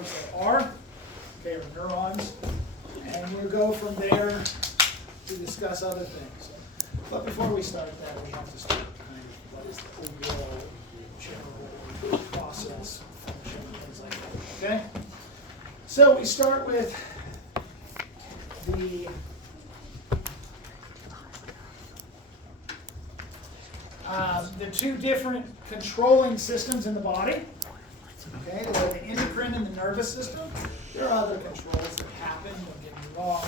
that are, okay, are neurons, and we'll go from there to discuss other things. But before we start that, we have to start kind of what is the overall general process, function, things like that, okay? So we start with the two different controlling systems in the body. Okay, there are the endocrine and the nervous system. There are other controls that happen, don't get me wrong,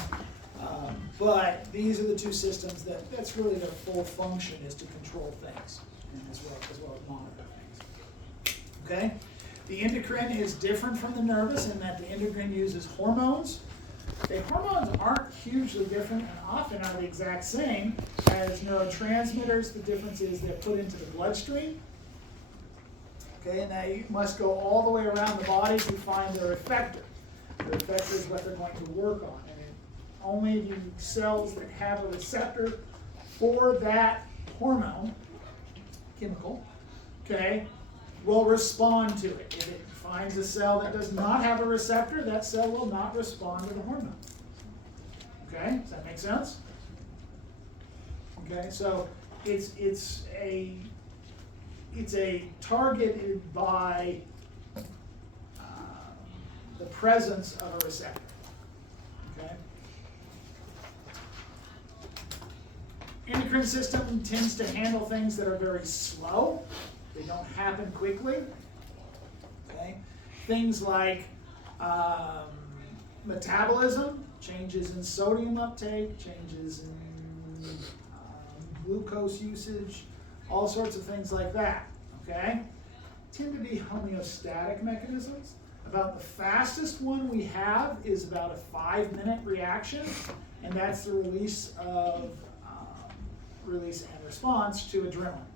but these are the two systems that's really their full function, is to control things, and as well as monitor things. Okay, the endocrine is different from the nervous in that the endocrine uses hormones. The hormones aren't hugely different and often are the exact same as neurotransmitters. The difference is they're put into the bloodstream. Okay, and they must go all the way around the body to find their effector. Their effector is what they're going to work on. And only the cells that have a receptor for that hormone, chemical, okay, will respond to it. If it finds a cell that does not have a receptor, that cell will not respond to the hormone. Okay, does that make sense? Okay, so it's targeted by the presence of a receptor. Okay. Endocrine system tends to handle things that are very slow. They don't happen quickly. Okay. Things like metabolism, changes in sodium uptake, changes in glucose usage, all sorts of things like that, okay? Tend to be homeostatic mechanisms. About the fastest one we have is about a 5-minute reaction, and that's the release and response to adrenaline,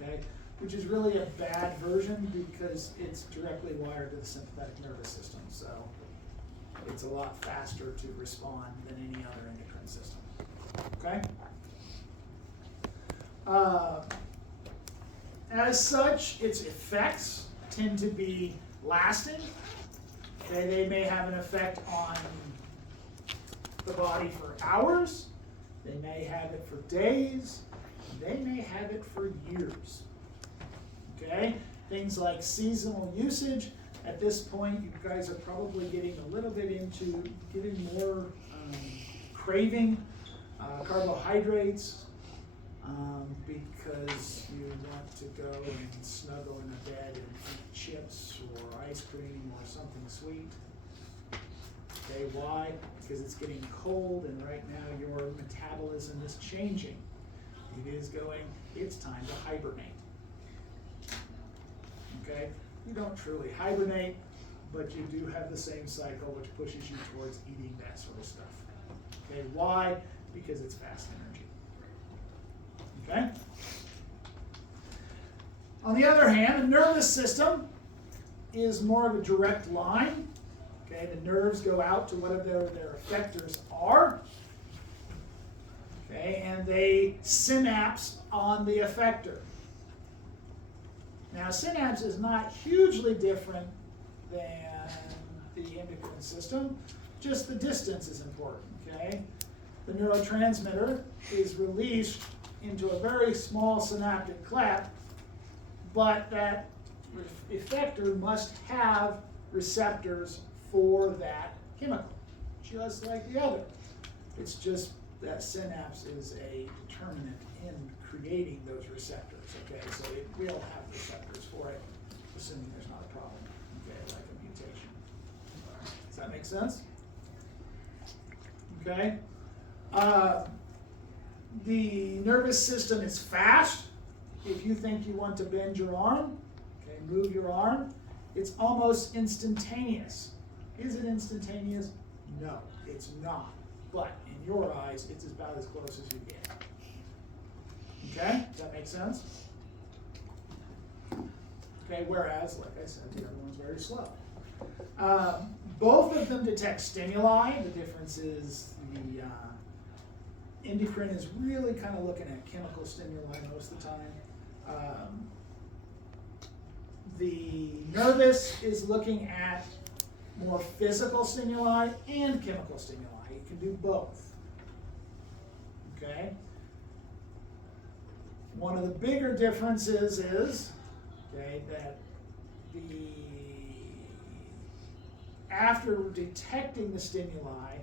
okay? Which is really a bad version because it's directly wired to the sympathetic nervous system, so it's a lot faster to respond than any other endocrine system, okay? As such, its effects tend to be lasting. Okay, they may have an effect on the body for hours. They may have it for days. They may have it for years. Okay, things like seasonal usage. At this point, you guys are probably getting a little bit into getting more craving carbohydrates. Because you want to go and snuggle in a bed and eat chips or ice cream or something sweet. Okay, why? Because it's getting cold and right now your metabolism is changing. It is going, it's time to hibernate. Okay, you don't truly hibernate, but you do have the same cycle which pushes you towards eating that sort of stuff. Okay, why? Because it's fast energy. Okay. On the other hand, the nervous system is more of a direct line. Okay, the nerves go out to whatever their effectors are. Okay, and they synapse on the effector. Now, synapse is not hugely different than the endocrine system, just the distance is important. Okay, the neurotransmitter is released into a very small synaptic cleft, but that effector must have receptors for that chemical, just like the other. It's just that synapse is a determinant in creating those receptors, okay? So it will have receptors for it, assuming there's not a problem, okay, like a mutation. Does that make sense? Okay. The nervous system is fast. If you think you want to bend your arm, okay, move your arm, it's almost instantaneous. Is it instantaneous? No, it's not. But in your eyes, it's about as close as you get. Okay, does that make sense? Okay, whereas, like I said, the other one's very slow. Both of them detect stimuli. The difference is the endocrine is really kind of looking at chemical stimuli most of the time. The nervous is looking at more physical stimuli and chemical stimuli. It can do both. Okay? One of the bigger differences is, okay, that after detecting the stimuli,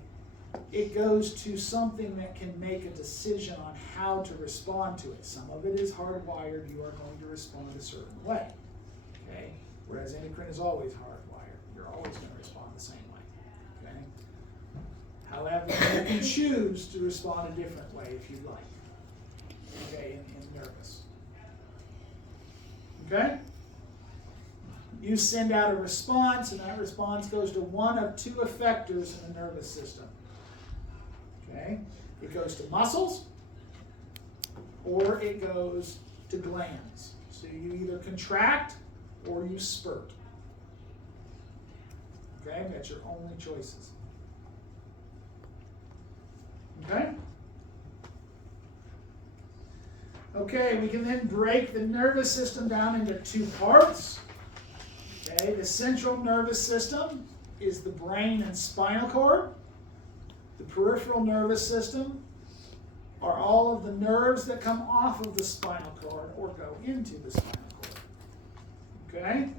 it goes to something that can make a decision on how to respond to it. Some of it is hardwired. You are going to respond a certain way. Okay? Whereas endocrine is always hardwired. You're always going to respond the same way. Okay? However, you can choose to respond a different way if you'd like. Okay, in nervous. Okay? You send out a response, and that response goes to one of two effectors in the nervous system. Okay? It goes to muscles, or it goes to glands. So you either contract or you spurt. Okay? That's your only choices. Okay? Okay, we can then break the nervous system down into two parts. Okay, the central nervous system is the brain and spinal cord. The peripheral nervous system are all of the nerves that come off of the spinal cord or go into the spinal cord. Okay?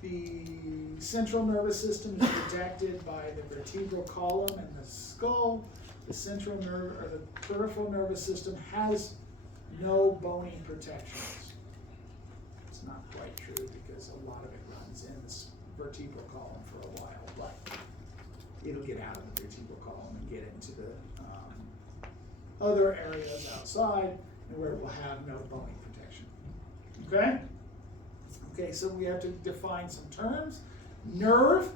The central nervous system is protected by the vertebral column and the skull. The central nerve or the peripheral nervous system has no bony protections. It's not quite true because a lot of it runs in the vertebral column for a while, but it'll get out of the vertebral column and get into the other areas outside and where it will have no bony protection. Okay? Okay, so we have to define some terms. Nerve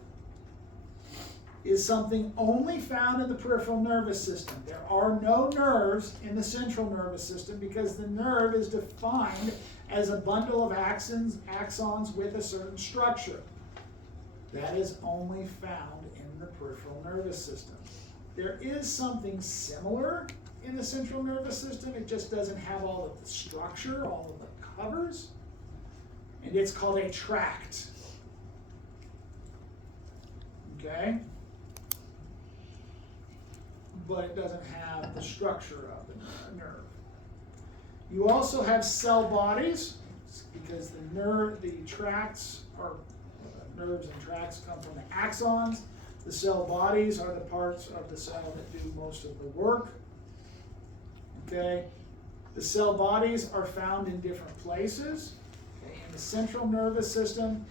is something only found in the peripheral nervous system. There are no nerves in the central nervous system because the nerve is defined as a bundle of axons with a certain structure. That is only found in the peripheral nervous system. There is something similar in the central nervous system. It just doesn't have all of the structure, all of the covers. And it's called a tract. Okay? But it doesn't have the structure of the nerve. You also have cell bodies because the tracts are nerves and tracts come from the axons. The cell bodies are the parts of the cell that do most of the work. Okay? The cell bodies are found in different places. Okay? In the central nervous system,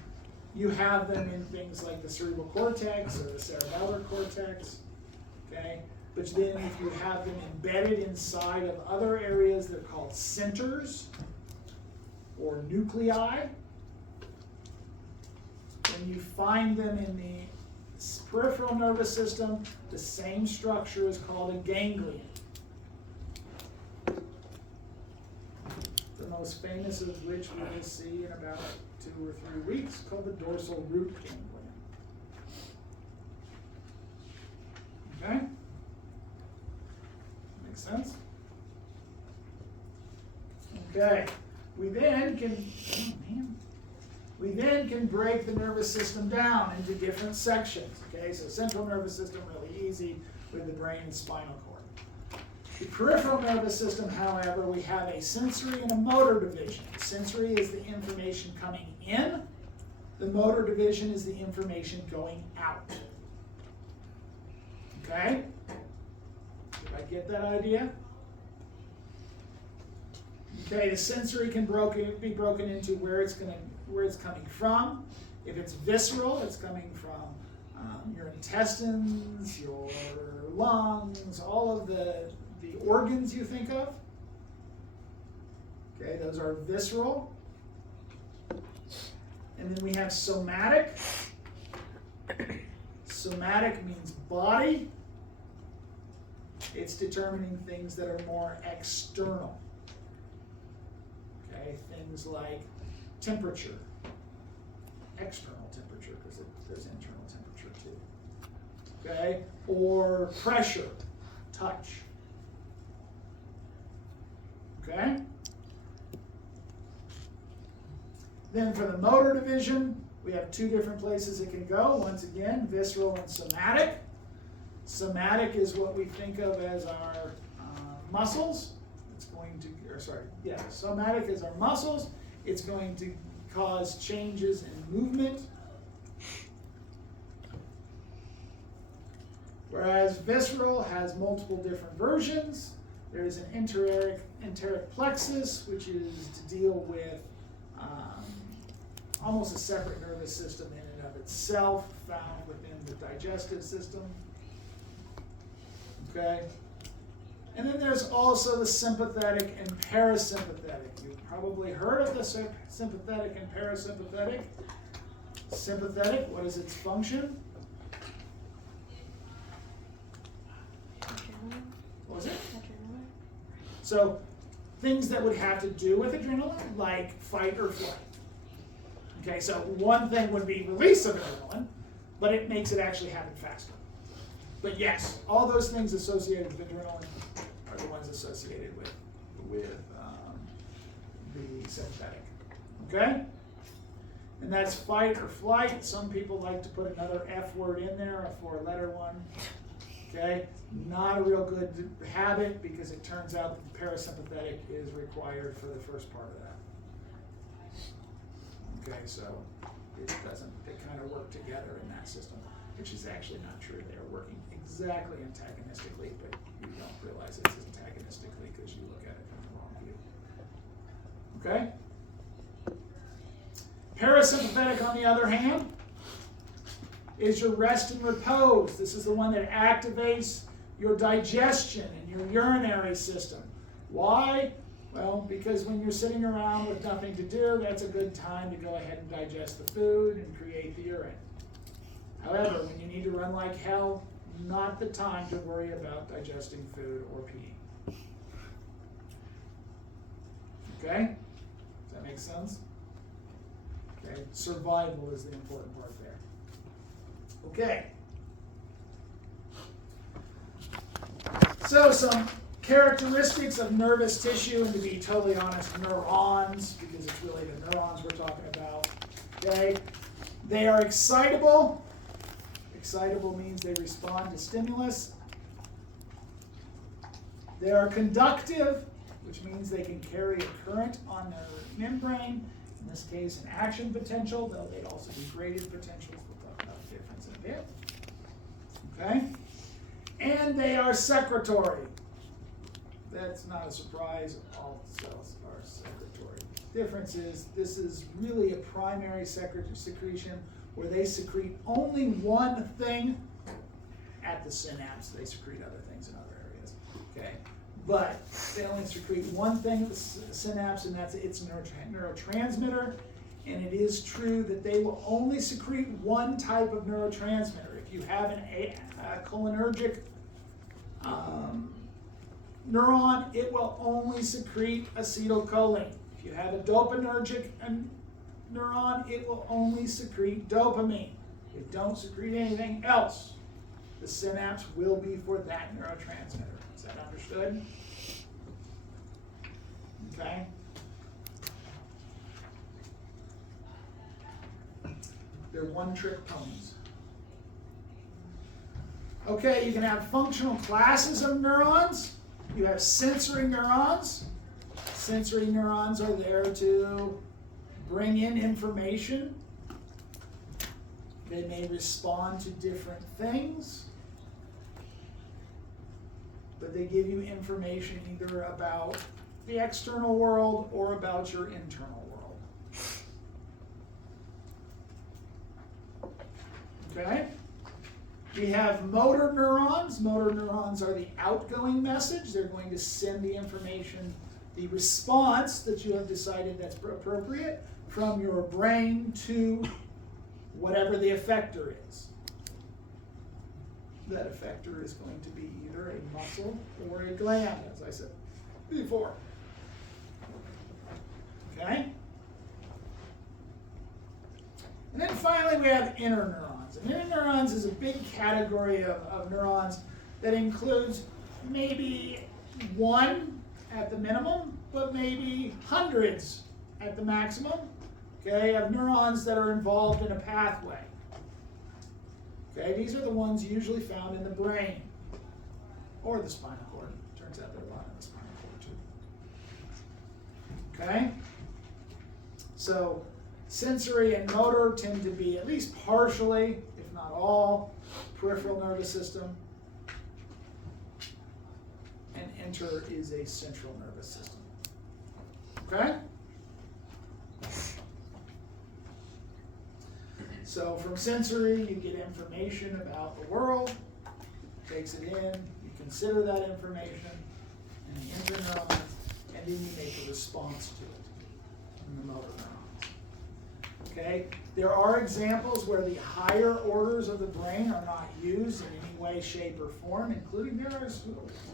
you have them in things like the cerebral cortex or the cerebellar cortex. Okay? But then if you have them embedded inside of other areas, they're called centers or nuclei. When you find them in the peripheral nervous system, the same structure is called a ganglion. The most famous of which we will see in about 2 or 3 weeks, called the dorsal root ganglion. Okay? Makes sense? Okay. We then can break the nervous system down into different sections. Okay, so central nervous system, really easy with the brain and spinal cord. The peripheral nervous system, however, we have a sensory and a motor division. Sensory is the information coming in. The motor division is the information going out. Okay? Did I get that idea? Okay, the sensory can be broken into where it's coming from. If it's visceral, it's coming from your intestines, your lungs, all of the organs you think of. Okay, those are visceral. And then we have somatic. Somatic means body. It's determining things that are more external. Okay, things like temperature, external temperature, because there's internal temperature too. Okay, or pressure, touch. Okay? Then for the motor division, We have two different places it can go. Once again, visceral and somatic. Somatic is what we think of as our muscles. It's going to, somatic is our muscles. It's going to cause changes in movement. Whereas visceral has multiple different versions. There is an enteric plexus, which is to deal with almost a separate nervous system in and of itself, found within the digestive system. Okay? And then there's also the sympathetic and parasympathetic. You've probably heard of the sympathetic and parasympathetic. Sympathetic, what is its function? What was it? Adrenaline. So things that would have to do with adrenaline, like fight or flight. Okay, so one thing would be release of adrenaline, but it makes it actually happen faster. But yes, all those things associated with adrenaline are the ones associated with the sympathetic. Okay? And that's fight or flight. Some people like to put another F word in there, a four-letter one. Okay? Not a real good habit because it turns out that the parasympathetic is required for the first part of that. Okay, so they kind of work together in that system, which is actually not true. They are working exactly antagonistically, but you don't realize it's antagonistically because you look at it from the wrong view. Okay? Parasympathetic, on the other hand, is your rest and repose. This is the one that activates your digestion and your urinary system. Why? Well, because when you're sitting around with nothing to do, that's a good time to go ahead and digest the food and create the urine. However, when you need to run like hell, not the time to worry about digesting food or peeing. Okay? Does that make sense? Okay, survival is the important part there. Okay. So some characteristics of nervous tissue, and to be totally honest, neurons, because it's really the neurons we're talking about. Okay? They are excitable. Excitable means they respond to stimulus. They are conductive, which means they can carry a current on their membrane. In this case, an action potential, though they'd also be graded potentials. We'll talk about the difference in a bit. Okay? And they are secretory. That's not a surprise. All cells are secretory. Difference is this is really a primary secretion where they secrete only one thing at the synapse. They secrete other things in other areas. Okay? But they only secrete one thing at the synapse, and that's its neurotransmitter. And it is true that they will only secrete one type of neurotransmitter. If you have a cholinergic neuron, it will only secrete acetylcholine. If you have a dopaminergic neuron, it will only secrete dopamine. It don't secrete anything else. The synapse will be for that neurotransmitter. Is that understood? Okay. They're one-trick ponies. Okay, you can have functional classes of neurons. You have sensory neurons. Sensory neurons are there to bring in information. They may respond to different things, but they give you information either about the external world or about your internal world. Okay? We have motor neurons. Motor neurons are the outgoing message. They're going to send the information, the response that you have decided that's appropriate from your brain to whatever the effector is. That effector is going to be either a muscle or a gland, as I said before. Okay? And then finally we have inner neurons. And inner neurons is a big category of neurons that includes maybe one at the minimum, but maybe hundreds at the maximum Okay, you have neurons that are involved in a pathway. Okay, these are the ones usually found in the brain or the spinal cord. Turns out there are a lot in the spinal cord too. Okay, so sensory and motor tend to be at least partially, if not all, peripheral nervous system. And enter is a central nervous system. Okay? So from sensory, you get information about the world, takes it in, you consider that information, and the interneurons, and then you make a response to it in the motor neurons. Okay? There are examples where the higher orders of the brain are not used in any way, shape, or form, including there are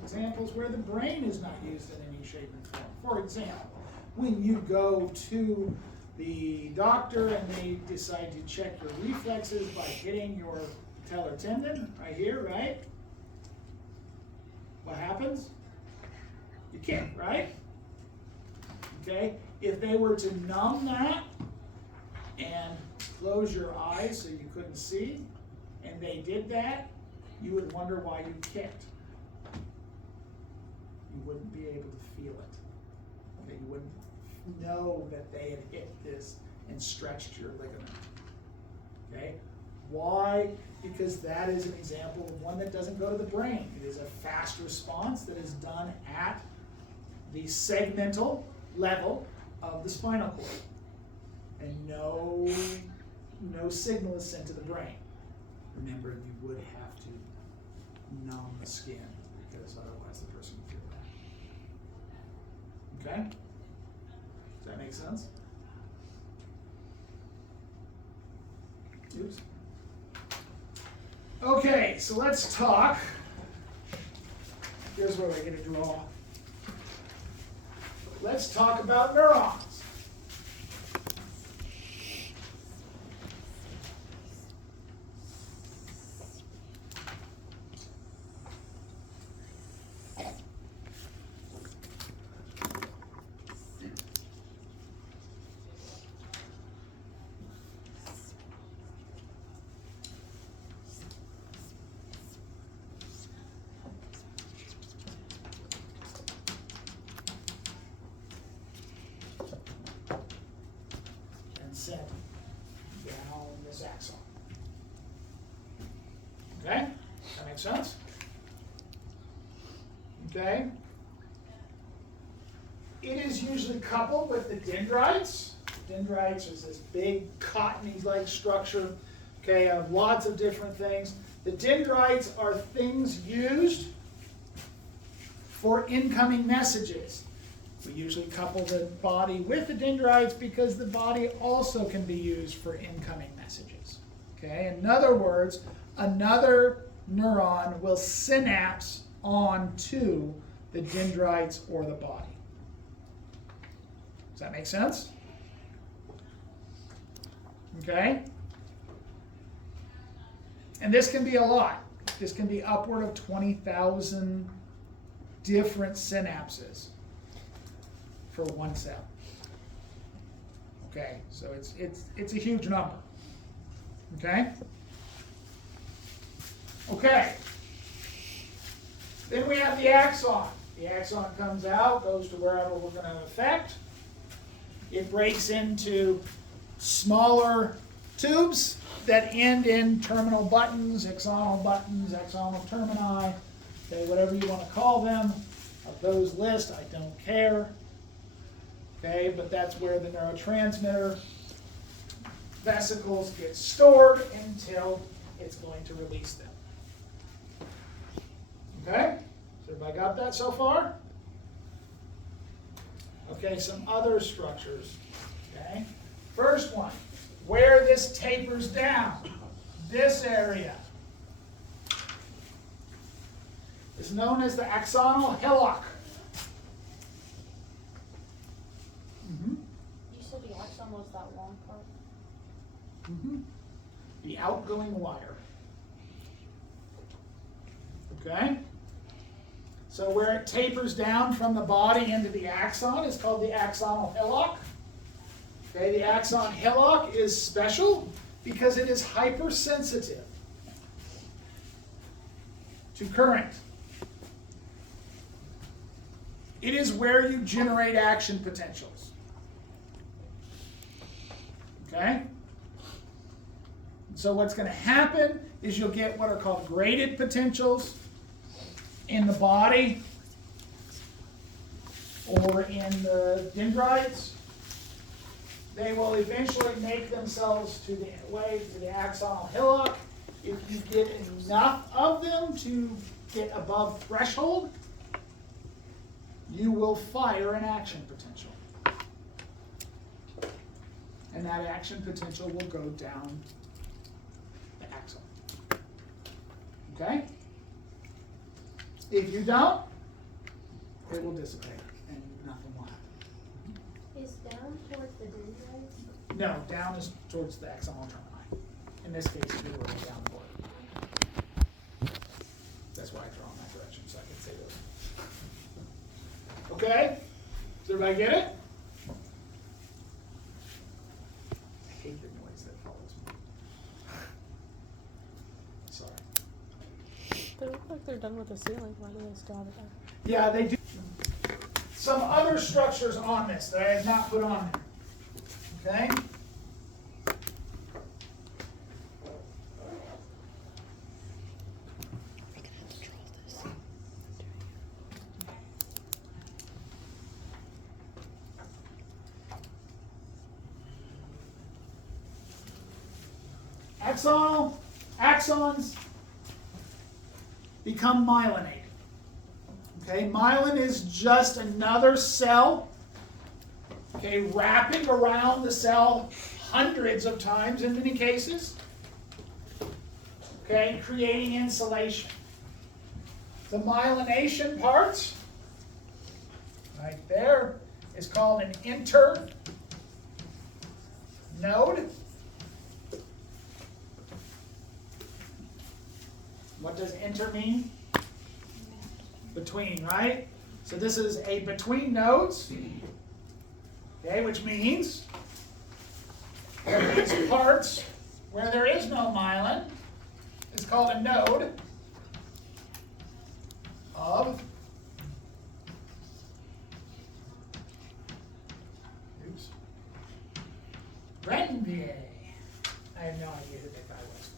examples where the brain is not used in any shape and form. For example, when you go to the doctor and they decide to check your reflexes by hitting your patellar tendon right here, right? What happens? You kick, right? Okay? If they were to numb that and close your eyes so you couldn't see, and they did that, you would wonder why you kicked. You wouldn't be able to feel it. Okay? You wouldn't know that they had hit this and stretched your ligament. Okay? Why? Because that is an example of one that doesn't go to the brain. It is a fast response that is done at the segmental level of the spinal cord. And no signal is sent to the brain. Remember, you would have to numb the skin because otherwise the person would feel that. Okay? Does that make sense? Oops. Okay, so let's talk. Here's where we're going to draw. Let's talk about neurons. Sent down this axon. Okay? That makes sense? Okay? It is usually coupled with the dendrites. Dendrites is this big cottony-like structure, okay, of lots of different things. The dendrites are things used for incoming messages. We usually couple the body with the dendrites because the body also can be used for incoming messages. Okay? In other words, another neuron will synapse onto the dendrites or the body. Does that make sense? Okay? And this can be a lot. This can be upward of 20,000 different synapses for one cell. Okay, so it's a huge number. Okay? Okay. Then we have the axon. The axon comes out, goes to wherever we're going to affect. It breaks into smaller tubes that end in terminal buttons, axonal termini, okay, whatever you want to call them. Of those lists, I don't care. Okay, but that's where the neurotransmitter vesicles get stored until it's going to release them. Okay? So everybody got that so far? Okay, some other structures. Okay? First one, where this tapers down, this area, is known as the axonal hillock. You said the axon was that long part? The outgoing wire. Okay? So where it tapers down from the body into the axon is called the axonal hillock. Okay, the axon hillock is special because it is hypersensitive to current. It is where you generate action potentials. Okay? So what's going to happen is you'll get what are called graded potentials in the body or in the dendrites. They will eventually make themselves to the way to the axonal hillock. If you get enough of them to get above threshold, you will fire an action potential. And that action potential will go down the axon. Okay? If you don't, it will dissipate and nothing will happen. Is down towards the dendrites? No, down is towards the axonal termini. In this case, we were down the board. That's why I draw in that direction, so I can say those. Okay? Does everybody get it? I hate the noise that follows me. Sorry. They look like they're done with the ceiling. Why do they still have it there? Yeah, they do. Some other structures on this that I have not put on there. Okay? Axons become myelinated. Okay, myelin is just another cell, okay, wrapping around the cell hundreds of times in many cases, okay, creating insulation. The myelination part, right there, is called an internode. What does inter mean? Between, right? So this is a between nodes, okay, which means these parts where there is no myelin is called a node of Grenville. I have no idea who that guy was.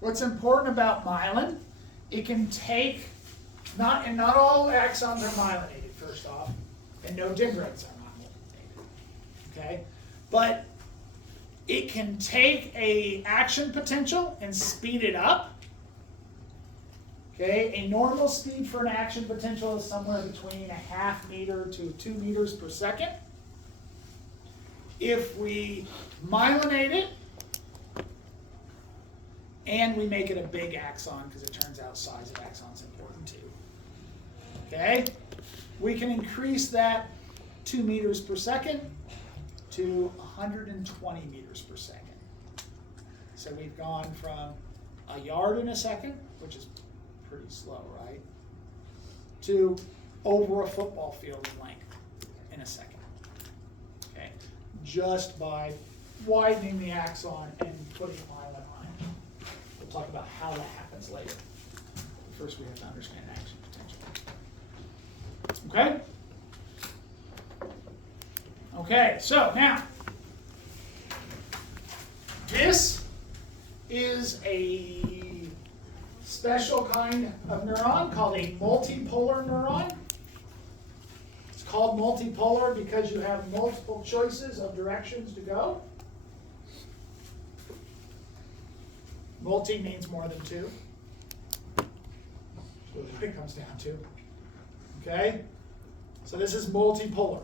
What's important about myelin, it can take, not all axons are myelinated, first off, and no dendrites are myelinated, okay? But it can take a action potential and speed it up, okay? A normal speed for an action potential is somewhere between 0.5 meter to 2 meters per second. If we myelinate it, and we make it a big axon, because it turns out size of axon is important too. Okay? We can increase that 2 meters per second to 120 meters per second. So we've gone from a yard in a second, which is pretty slow, right? To over a football field in length in a second. Okay? Just by widening the axon and putting myelin on it. We'll talk about how that happens later. First, we have to understand action potential. Okay? Okay, so now, this is a special kind of neuron called a multipolar neuron. It's called multipolar because you have multiple choices of directions to go. Multi means more than two. That's what it comes down to. Okay? So this is multipolar.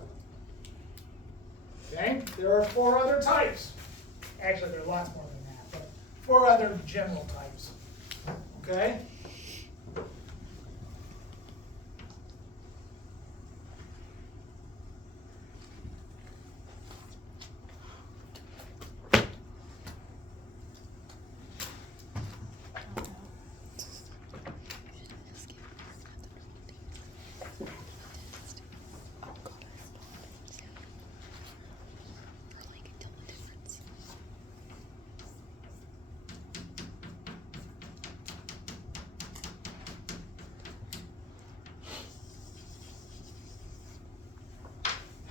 Okay? There are 4 other types. Actually, there are lots more than that, but 4 other general types. Okay?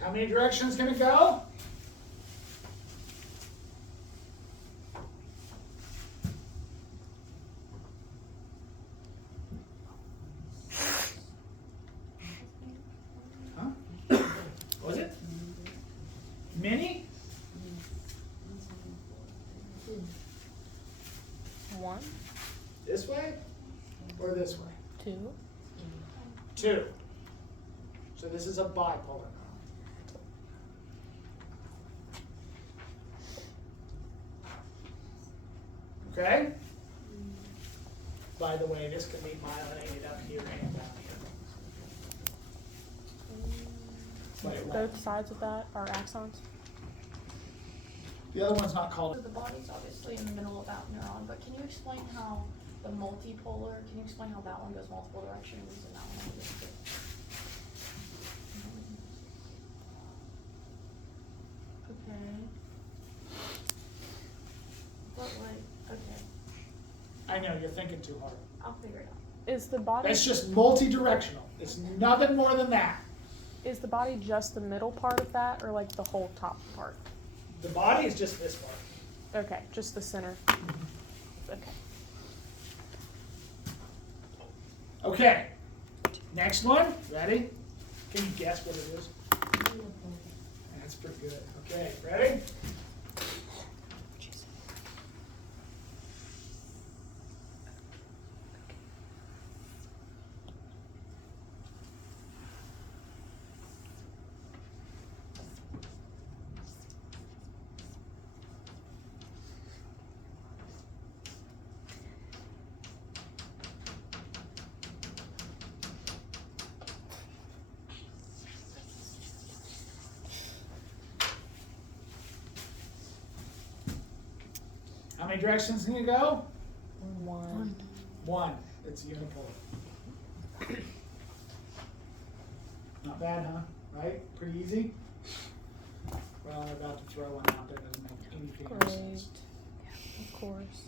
How many directions can it go? Huh? What was it? Many? 1, This way or this way? 2, 2. So this is a bipolar. Okay? By the way, this can be myelinated up here and down here. But it won't. both sides of that are axons. The other one's not So called. the body's obviously in the middle of that neuron, but can you explain how the multipolar, can you explain how that one goes multiple directions and that one goes good? Okay. But like, okay, I know, you're thinking too hard. I'll figure it out. Is the body It's just multi-directional. It's nothing more than that. just the middle part of that, or like the whole top part? The body is just this part. Okay, just the center. Okay. Okay. Next one. Ready? Can you guess what it is? That's pretty good. Okay, ready? How many directions can you go? 1. 1. It's unipolar. Not bad, huh? Right? Pretty easy? Well, I'm about to throw one out there that doesn't make anything Great. sense. Of course.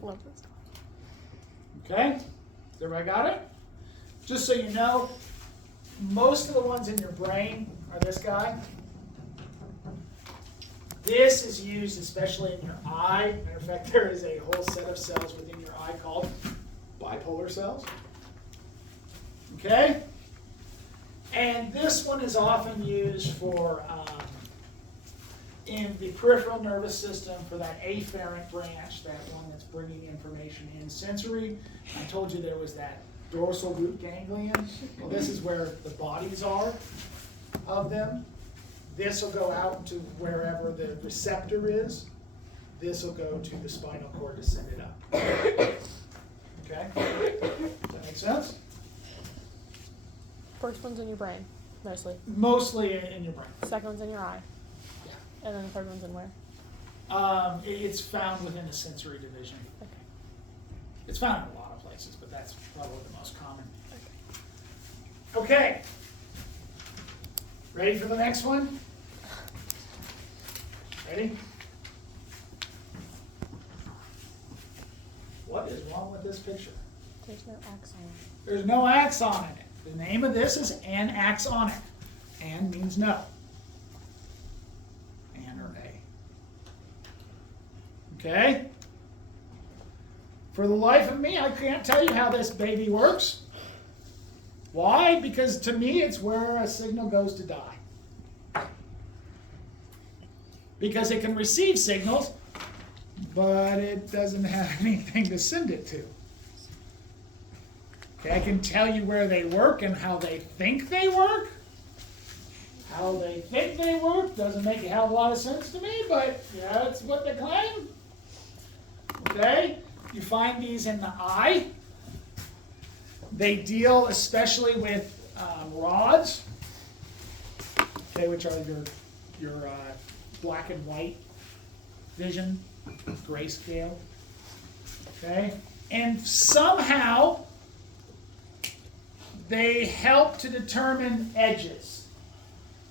Love this. Okay? Has everybody got it? Just so you know, most of the ones in your brain are this guy. This is used especially in your eye. Matter of fact, there is a whole set of cells within your eye called bipolar cells. Okay? And this one is often used for in the peripheral nervous system for that afferent branch, that one that's bringing information in. Sensory, I told you there was that dorsal root ganglion. Well, this is where the bodies are of them. This will go out to wherever the receptor is. This will go to the spinal cord to send it up. Okay? Does that make sense? First one's in your brain, mostly. Mostly in your brain. Second one's in your eye. Yeah. And then the third one's in where? It's found within the sensory division. Okay. It's found in a lot of places, but that's probably the most common. Okay. Ready for the next one? Ready? What is wrong with this picture? There's no axon. There's no axon in it. The name of this is anaxonic. An means no. An or a. Okay? For the life of me, I can't tell you how this baby works. Why? Because to me, it's where a signal goes to die. Because it can receive signals, but it doesn't have anything to send it to. Okay, I can tell you where they work and how they think they work. How they think they work doesn't make a hell of a lot of sense to me, but yeah, that's what they claim. Okay, you find these in the eye. They deal especially with rods, okay, which are your black and white vision, grayscale. Okay, and somehow they help to determine edges.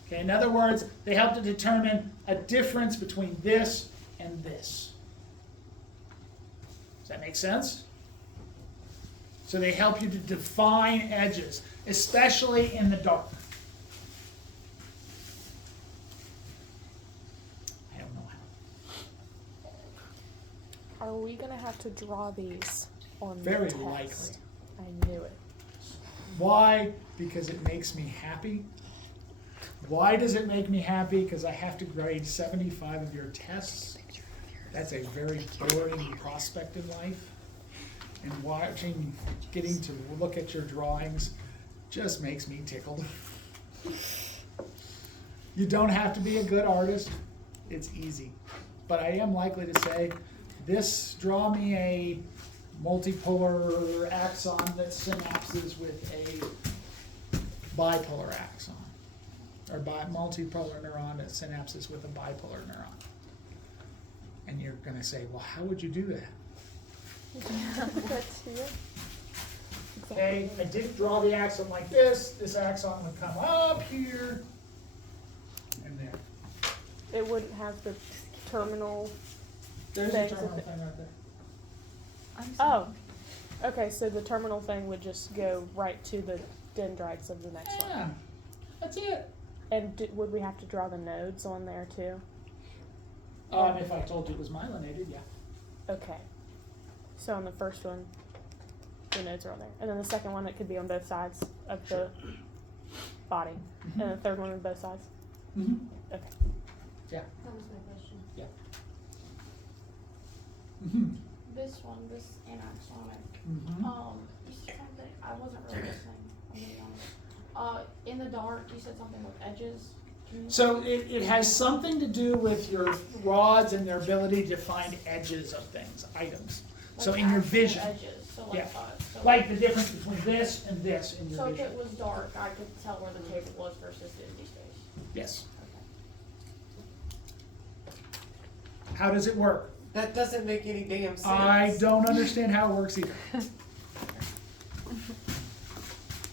Okay, in other words, they help to determine a difference between this and this. Does that make sense? So they help you to define edges, especially in the dark. I don't know how. Are we gonna have to draw these on Very the likely. test? I knew it. Why? Because it makes me happy. Why does it make me happy? Because I have to grade 75 of your tests. That's a very boring prospect in life. And getting to look at your drawings just makes me tickled. You don't have to be a good artist. It's easy. But I am likely to say, draw me a multipolar axon that synapses with a bipolar axon. Or multipolar neuron that synapses with a bipolar neuron. And you're going to say, well, how would you do that? That's here. Okay, I didn't draw the axon like this. This axon would come up here and there. It wouldn't have the terminal. There's a Things terminal that- thing right there. Oh, okay. So the terminal thing would just go right to the dendrites of the next one. Yeah, that's it. And would we have to draw the nodes on there too? If I told you it was myelinated, yeah. Okay. So on the first one, the nodes are on there, and then the second one, it could be on both sides of the body, and the third one on both sides. Mm-hmm. Okay. Yeah. That was my question. Mm-hmm. This one, this anaxonic, Mm-hmm. you said something, I wasn't really listening, I'm gonna be honest. In the dark, you said something with edges. Can you- So it has something to do with your rods and their ability to find edges of things, items. So like in your actual vision, Edges, so like, Yeah. so like the difference between this and this in your So if vision. it was dark, I could tell where the table was versus the empty space. Yes. Okay. How does it work? That doesn't make any damn sense. I don't understand how it works either. I'm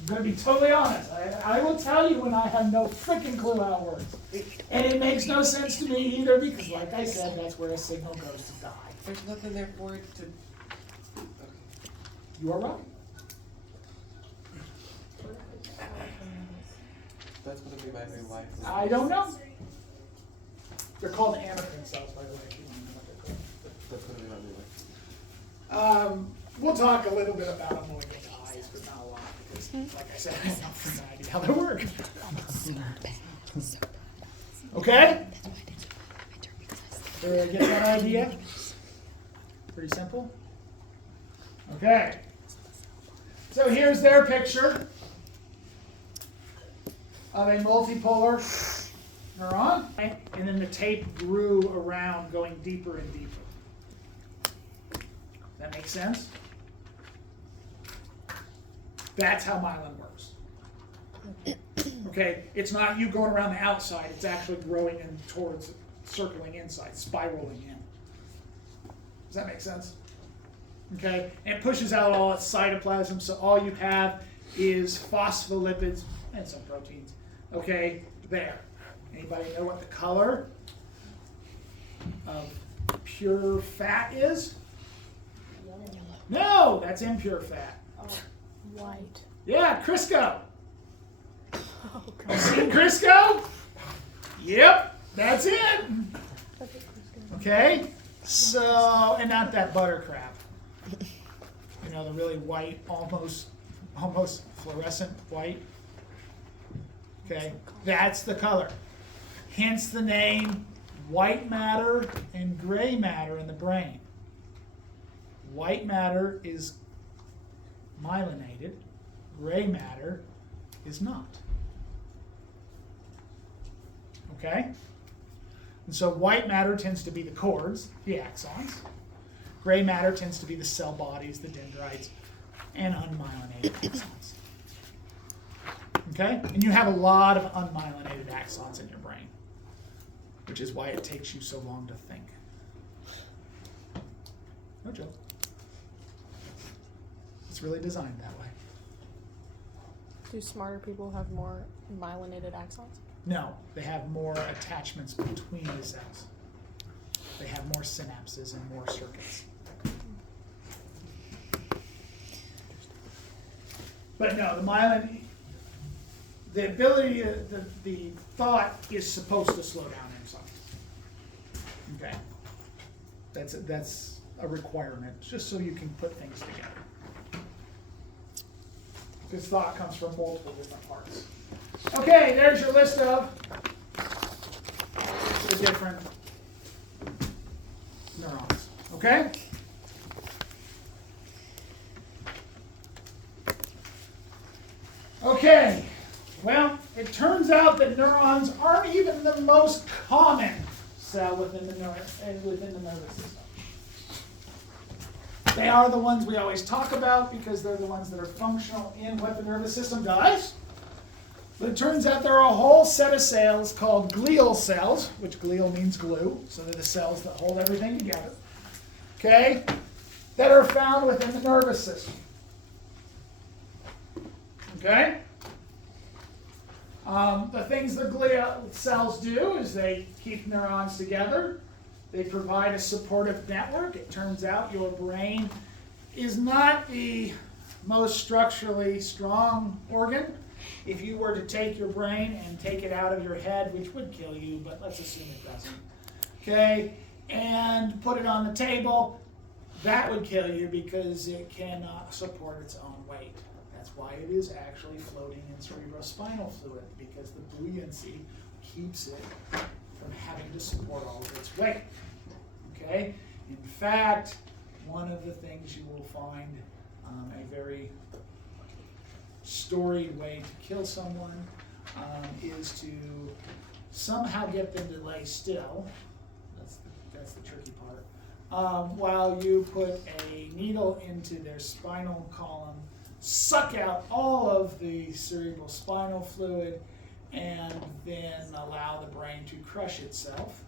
gonna be totally honest. I will tell you when I have no freaking clue how it works. And it makes no sense to me either because, like I said, that's where a signal goes to die. There's nothing there for it to. Okay. You are right. That's gonna be my new life. I don't know. They're called amacrine cells, by the way. If you want to know what they're called. That's gonna be my new life. We'll talk a little bit about them when we get to eyes, but not a lot because, like I said, I have no freaking idea how they work. Okay? Did I get that idea? Pretty simple. Okay. So here's their picture of a multipolar neuron. And then the tape grew around, going deeper and deeper. That makes sense? That's how myelin works. Okay, it's not you going around the outside, it's actually growing in towards, circling inside, spiraling in. Does that make sense? Okay, and it pushes out all its cytoplasm, so all you have is phospholipids and some proteins. Okay, there. Anybody know what the color of pure fat is? No, that's impure fat. White. Yeah, Crisco. Oh You seen Crisco? Yep, that's it. Okay, so, and not that butter crap. You know, the really white, almost fluorescent white. Okay, that's the color. Hence the name white matter and gray matter in the brain. White matter is myelinated, gray matter is not. Okay? And so white matter tends to be the cords, the axons. Gray matter tends to be the cell bodies, the dendrites, and unmyelinated axons. Okay? And you have a lot of unmyelinated axons in your brain, which is why it takes you so long to think. No joke. It's really designed that way. Do smarter people have more myelinated axons? No, they have more attachments between the cells. They have more synapses and more circuits. But no, the myelin, the ability, the thought is supposed to slow down inside. Okay, that's a requirement, just so you can put things together. Because thought comes from multiple different parts. Okay, there's your list of the different neurons. Okay? Okay, well, it turns out that neurons aren't even the most common cell within the nervous system. They are the ones we always talk about because they're the ones that are functional in what the nervous system does. But it turns out there are a whole set of cells called glial cells, which glial means glue, so they're the cells that hold everything together, okay, that are found within the nervous system. Okay? The things the glial cells do is they keep neurons together. They provide a supportive network. It turns out your brain is not the most structurally strong organ. If you were to take your brain and take it out of your head, which would kill you, but let's assume it doesn't, okay, and put it on the table, that would kill you because it cannot support its own weight. That's why it is actually floating in cerebrospinal fluid, because the buoyancy keeps it from having to support all of its weight. Okay? In fact, one of the things you will find a very storied way to kill someone is to somehow get them to lay still. That's the tricky part. While you put a needle into their spinal column, suck out all of the cerebrospinal fluid, and then allow the brain to crush itself,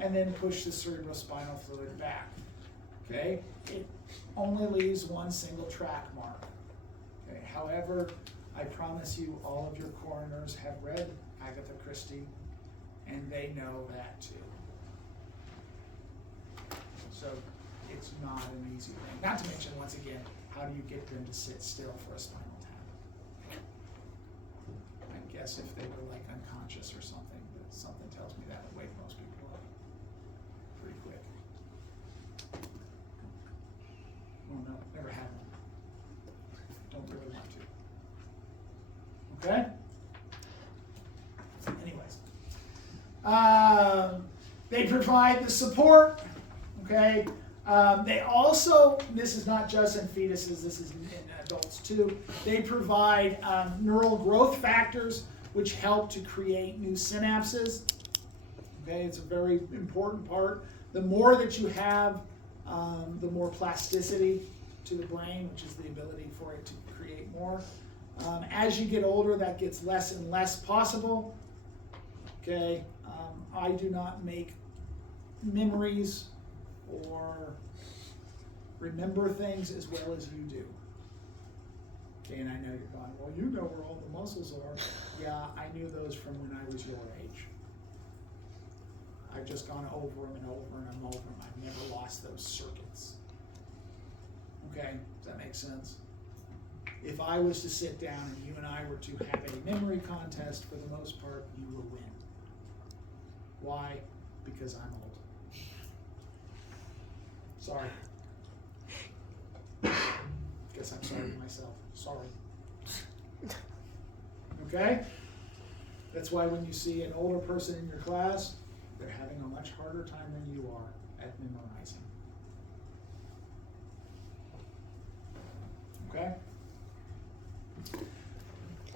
and then push the cerebrospinal fluid back. Okay? It only leaves one single track mark. Okay? However, I promise you all of your coroners have read Agatha Christie, and they know that too. So it's not an easy thing. Not to mention, once again, how do you get them to sit still for a spinal tap? I guess if they were like unconscious or something, but something tells me that would wake most people up pretty quick. Oh no, never had one. Don't really want to. Okay? Anyways. They provide the support, okay? They also, this is not just in fetuses, this is in adults too, they provide neural growth factors which help to create new synapses. Okay, it's a very important part. The more that you have, the more plasticity to the brain, which is the ability for it to create more. As you get older, that gets less and less possible. Okay, I do not make memories or remember things as well as you do. Okay, and I know you're going, well, you know where all the muscles are. Yeah, I knew those from when I was your age. I've just gone over them and over and over them. I've never lost those circuits. Okay, does that make sense? If I was to sit down and you and I were to have a memory contest, for the most part, you will win. Why? Because I'm old. Sorry. Guess I'm sorry to myself. Sorry. Okay? That's why when you see an older person in your class, they're having a much harder time than you are at memorizing. Okay?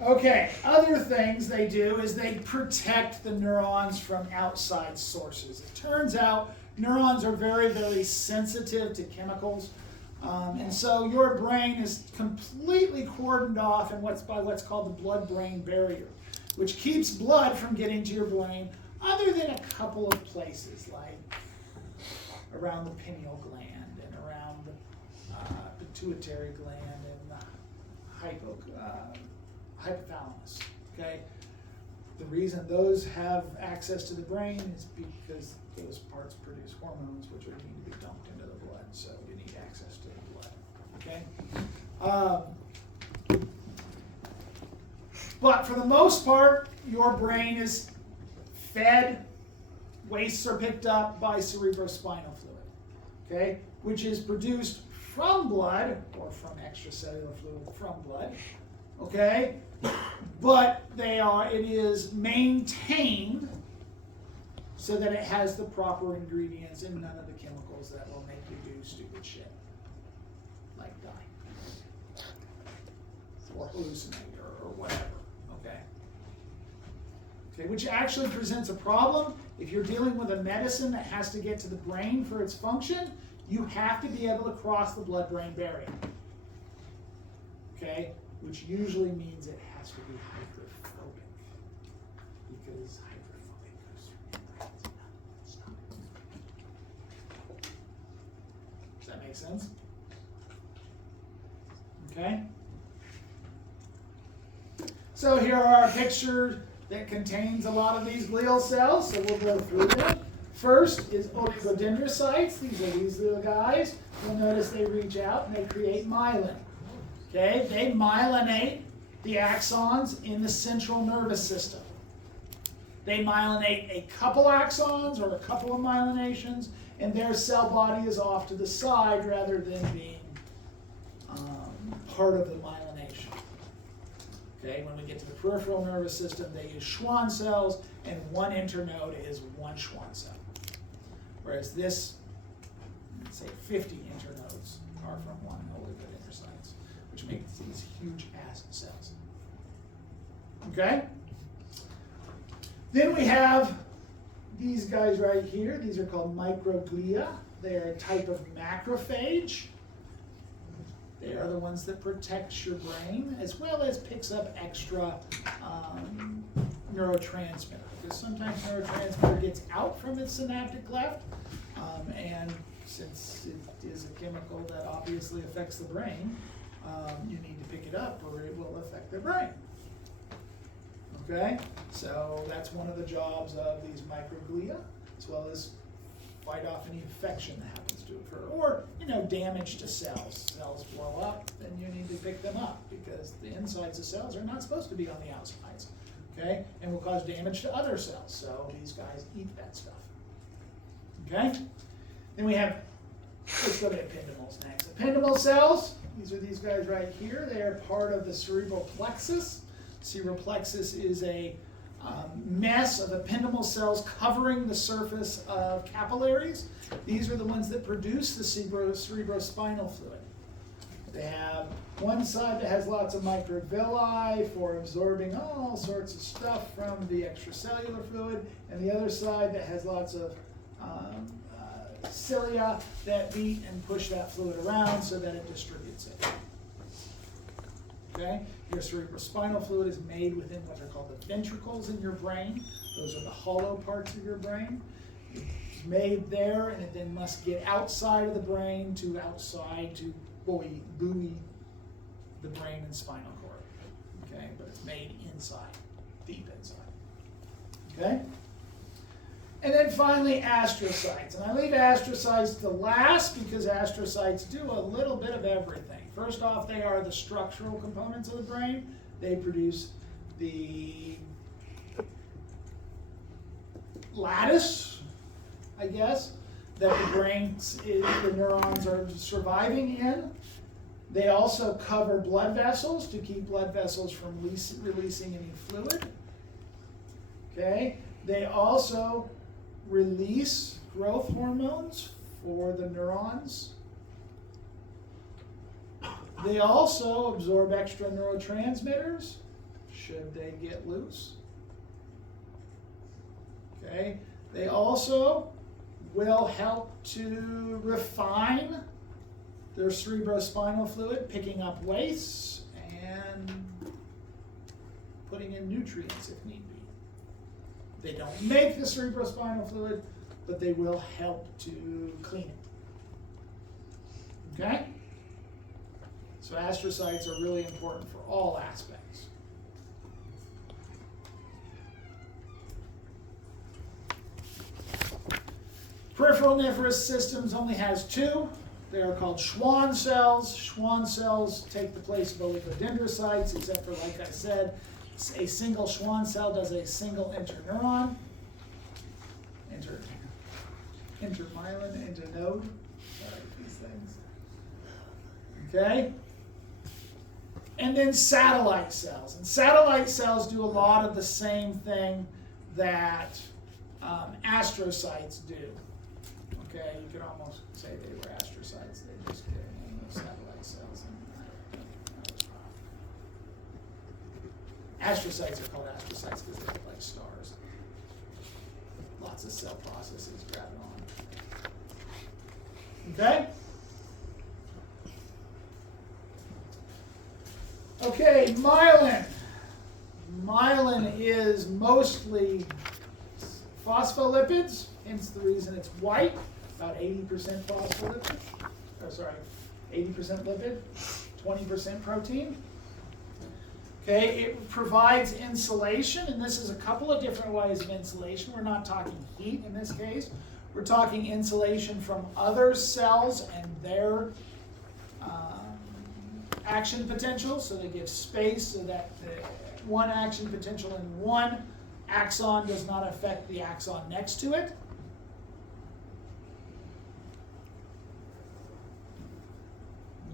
Okay, other things they do is they protect the neurons from outside sources. It turns out neurons are very, very sensitive to chemicals. And so your brain is completely cordoned off in what's called the blood-brain barrier, which keeps blood from getting to your brain other than a couple of places, like around the pineal gland and around the pituitary gland and the hypothalamus. Okay? The reason those have access to the brain is because those parts produce hormones which are need to be dumped into the blood, so you need access to the blood. Okay? But for the most part, your brain is fed, wastes are picked up by cerebrospinal fluid, okay, which is produced from blood or from extracellular fluid from blood, okay, but it is maintained so that it has the proper ingredients and none of the chemicals that will make you do stupid shit, like die, or hallucinate, or whatever, okay? Okay, which actually presents a problem. If you're dealing with a medicine that has to get to the brain for its function, you have to be able to cross the blood-brain barrier, okay? Which usually means it has to be hydrophobic, because hydrophobic goes through your brains and nothing will stop it. Does that make sense? Okay? So here are a picture that contains a lot of these glial cells, so we'll go through them. First is oligodendrocytes. These are these little guys. You'll notice they reach out and they create myelin. Okay, they myelinate the axons in the central nervous system. They myelinate a couple axons or a couple of myelinations, and their cell body is off to the side rather than being part of the myelination. Okay, when we get to the peripheral nervous system, they use Schwann cells, and one internode is one Schwann cell. Whereas this, let's say 50 internodes are from one oligodendrocytes, which makes these huge ass cells. Okay? Then we have these guys right here. These are called microglia. They're a type of macrophage. They are the ones that protect your brain, as well as picks up extra neurotransmitter. Because sometimes neurotransmitter gets out from its synaptic cleft, and since it is a chemical that obviously affects the brain, you need to pick it up or it will affect the brain. Okay? So that's one of the jobs of these microglia, as well as fight off any infection that happens to occur, or damage to cells. Cells blow up, then you need to pick them up because the insides of cells are not supposed to be on the outsides, okay, and will cause damage to other cells. So these guys eat that stuff. Okay, then we have. Let's go to ependymals next. Ependymal cells. These are these guys right here. They are part of the cerebral plexus. Cerebral plexus is a mess of ependymal cells covering the surface of capillaries. These are the ones that produce the cerebrospinal fluid. They have one side that has lots of microvilli for absorbing all sorts of stuff from the extracellular fluid, and the other side that has lots of cilia that beat and push that fluid around so that it distributes it. Okay? Your cerebrospinal fluid is made within what are called the ventricles in your brain. Those are the hollow parts of your brain. It's made there, and it then must get outside of the brain to buoy the brain and spinal cord. Okay, but it's made inside, deep inside. Okay? And then finally, astrocytes. And I leave astrocytes to last because astrocytes do a little bit of everything. First off, they are the structural components of the brain. They produce the lattice, I guess, that the neurons are surviving in. They also cover blood vessels to keep blood vessels from releasing any fluid. Okay? They also release growth hormones for the neurons. They also absorb extra neurotransmitters should they get loose. Okay? They also will help to refine their cerebrospinal fluid, picking up wastes and putting in nutrients if need be. They don't make the cerebrospinal fluid, but they will help to clean it. Okay? So astrocytes are really important for all aspects. Peripheral nervous systems only has two. They are called Schwann cells. Schwann cells take the place of oligodendrocytes, except for, like I said, a single Schwann cell does a single interneuron, intermyelin, internode. Sorry, these things. Okay? And then satellite cells. And satellite cells do a lot of the same thing that astrocytes do. Okay, you could almost say they were astrocytes. They just get those satellite cells. Astrocytes are called astrocytes because they look like stars. Lots of cell processes grabbing on. Okay? Okay, myelin. Myelin is mostly phospholipids, hence the reason it's white, about 80% phospholipid, 80% lipid, 20% protein. Okay, it provides insulation, and this is a couple of different ways of insulation. We're not talking heat in this case. We're talking insulation from other cells and their action potential, so they give space so that the one action potential in one axon does not affect the axon next to it.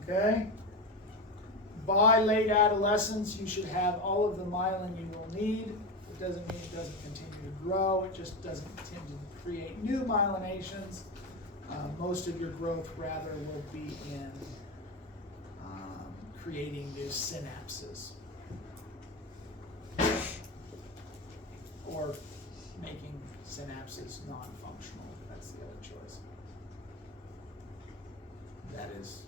Okay? By late adolescence, you should have all of the myelin you will need. It doesn't mean it doesn't continue to grow, it just doesn't tend to create new myelinations. Most of your growth, rather, will be in creating new synapses or making synapses non-functional. That's the other choice. That is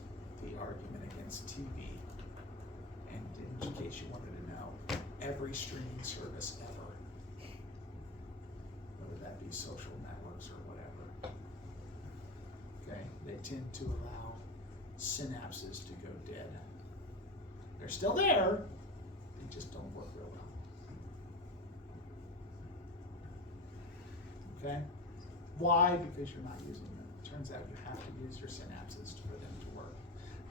the argument against TV. And in case you wanted to know, every streaming service ever, whether that be social networks or whatever, okay, they tend to allow synapses to go dead. They're still there, they just don't work real well. Okay? Why? Because you're not using them. It turns out you have to use your synapses for them to work.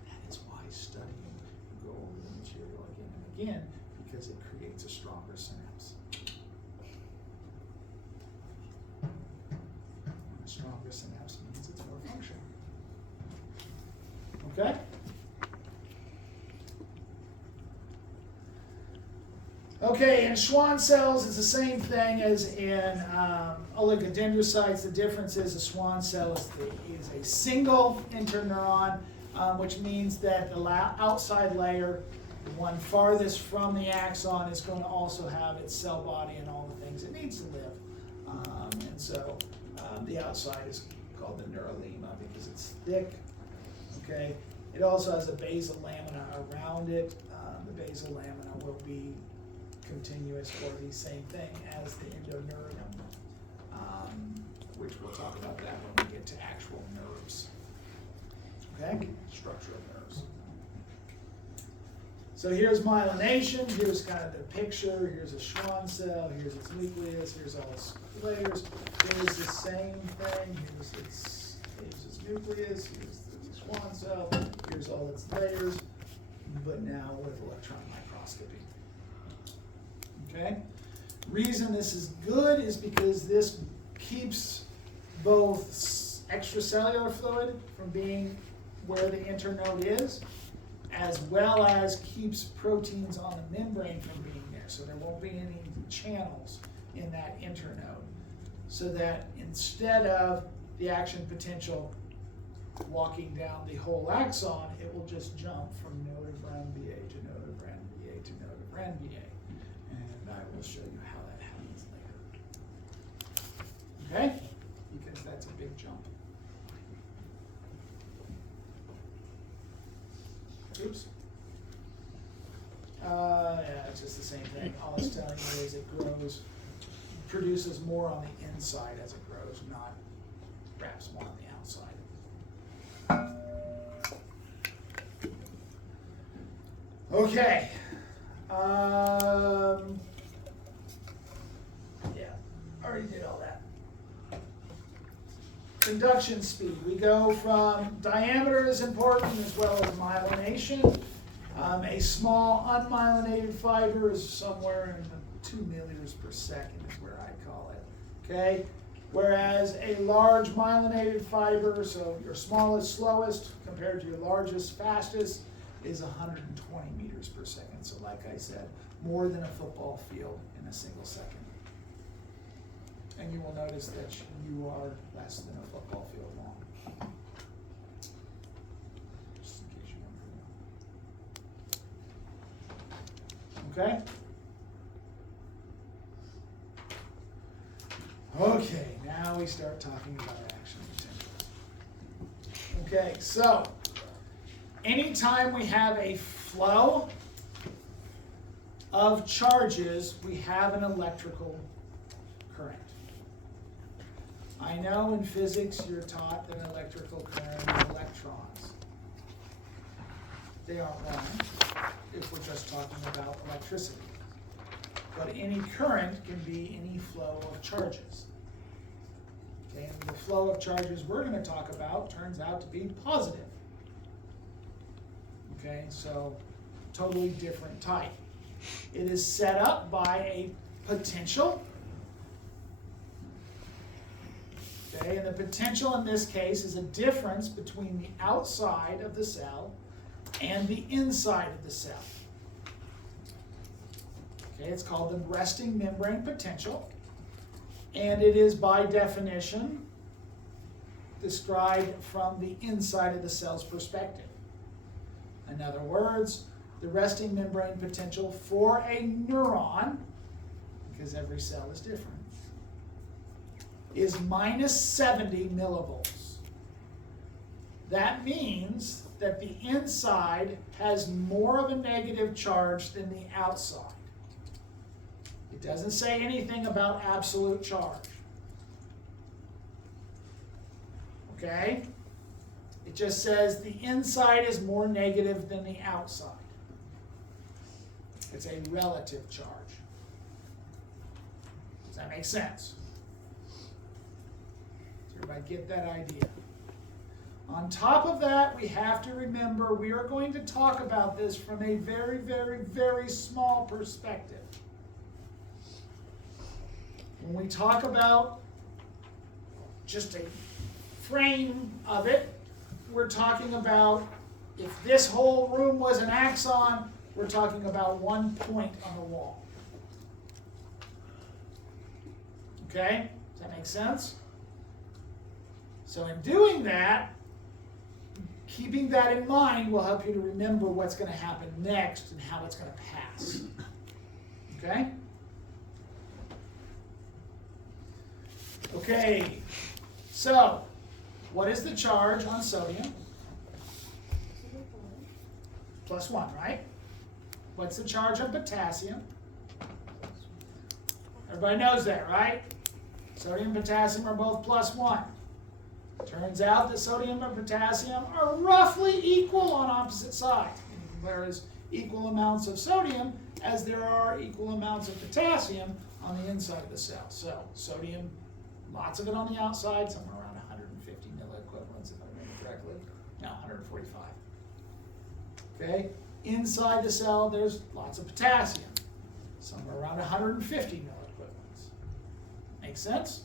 That is why studying, you go over the material again and again, because it creates a stronger synapse. And a stronger synapse means it's more functional. Okay? Okay, in Schwann cells, it's the same thing as in oligodendrocytes. The difference is a Schwann cell is a single interneuron, which means that the outside layer, the one farthest from the axon, is going to also have its cell body and all the things it needs to live. And so the outside is called the neurolema because it's thick. Okay, it also has a basal lamina around it. The basal lamina will be continuous or the same thing as the endoneurium, which we'll talk about that when we get to actual nerves. Okay, structure of nerves. So here's myelination, here's kind of the picture, here's a Schwann cell, here's its nucleus, here's all its layers, here's the same thing, here's its nucleus, here's the Schwann cell, here's all its layers, but now with electron microscopy. Okay? Reason this is good is because this keeps both extracellular fluid from being where the internode is, as well as keeps proteins on the membrane from being there. So there won't be any channels in that internode. So that instead of the action potential walking down the whole axon, it will just jump from node of RAN-BA to node of RAN-BA to node of RAN-BA. And I will show you how that happens later. Okay? Because that's a big jump. Oops. Yeah, it's just the same thing. All it's telling you is it grows, produces more on the inside as it grows, not perhaps more on the outside. Okay. Yeah, already did all that. Conduction speed. We go from diameter is important as well as myelination. A small unmyelinated fiber is somewhere in the 2 milliliters per second is where I call it, okay? Whereas a large myelinated fiber, so your smallest, slowest, compared to your largest, fastest, is 120 meters per second. So like I said, more than a football field in a single second. And you will notice that you are less than a football field long. Just in case you wonder. Okay? Okay, now we start talking about action potential. Okay, so anytime we have a flow of charges, we have an electrical current. I know in physics you're taught that electrical current is electrons. They aren't wrong if we're just talking about electricity. But any current can be any flow of charges. Okay, and the flow of charges we're going to talk about turns out to be positive. Okay, so totally different type. It is set up by a potential. Okay, and the potential in this case is a difference between the outside of the cell and the inside of the cell. Okay, it's called the resting membrane potential, and it is by definition described from the inside of the cell's perspective. In other words, the resting membrane potential for a neuron, because every cell is different, is minus 70 millivolts. That means that the inside has more of a negative charge than the outside. It doesn't say anything about absolute charge. Okay? It just says the inside is more negative than the outside. It's a relative charge. Does that make sense? Does everybody get that idea? On top of that, we have to remember we are going to talk about this from a very, very, very small perspective. When we talk about just a frame of it, we're talking about if this whole room was an axon, we're talking about one point on the wall. Okay? Does that make sense? So in doing that, keeping that in mind will help you to remember what's going to happen next and how it's going to pass. Okay? Okay, so what is the charge on sodium? +1, right? What's the charge on potassium? Everybody knows that, right? Sodium and potassium are both +1. Turns out that sodium and potassium are roughly equal on opposite sides. There is equal amounts of sodium as there are equal amounts of potassium on the inside of the cell. So sodium, lots of it on the outside, somewhere around 150 milliequivalents if I remember correctly. No, 145. Okay? Inside the cell, there's lots of potassium, somewhere around 150 milliequivalents. Make sense?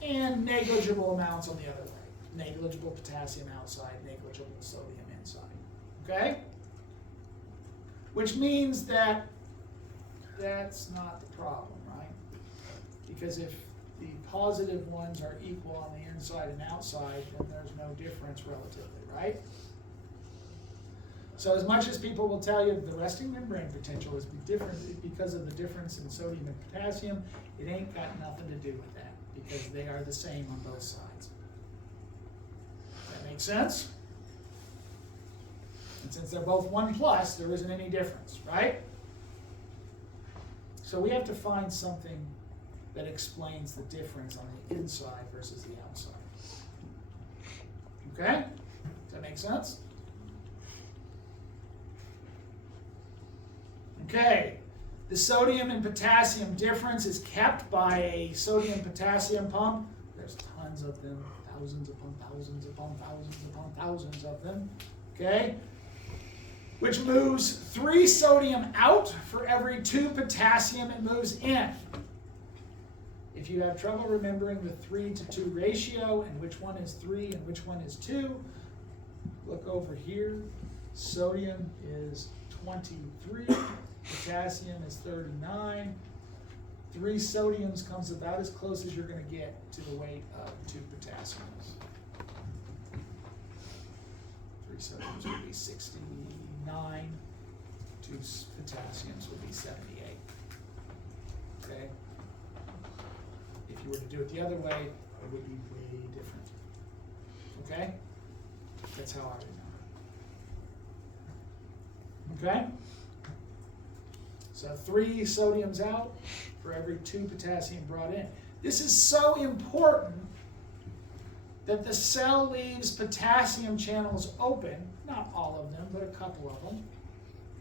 And negligible amounts on the other way. Negligible potassium outside, negligible sodium inside. Okay? Which means that that's not the problem, right? Because if the positive ones are equal on the inside and outside, then there's no difference relatively, right? So as much as people will tell you the resting membrane potential is different because of the difference in sodium and potassium, it ain't got nothing to do with that because they are the same on both sides. That make sense? And since they're both 1+, there isn't any difference, right? So we have to find something that explains the difference on the inside versus the outside. Okay? Does that make sense? Okay. The sodium and potassium difference is kept by a sodium-potassium pump. There's tons of them, thousands upon thousands upon thousands upon thousands of them, okay? Which moves 3 sodium out for every 2 potassium it moves in. If you have trouble remembering the 3-to-2 ratio and which one is 3 and which one is 2, look over here. Sodium is 23, potassium is 39. 3 sodiums comes about as close as you're going to get to the weight of 2 potassiums. 3 sodiums would be 69. 2 potassiums would be 78. Okay? If you were to do it the other way, it would be way different. Okay? That's how I remember. Okay? So 3 sodiums out for every 2 potassium brought in. This is so important that the cell leaves potassium channels open, not all of them, but a couple of them,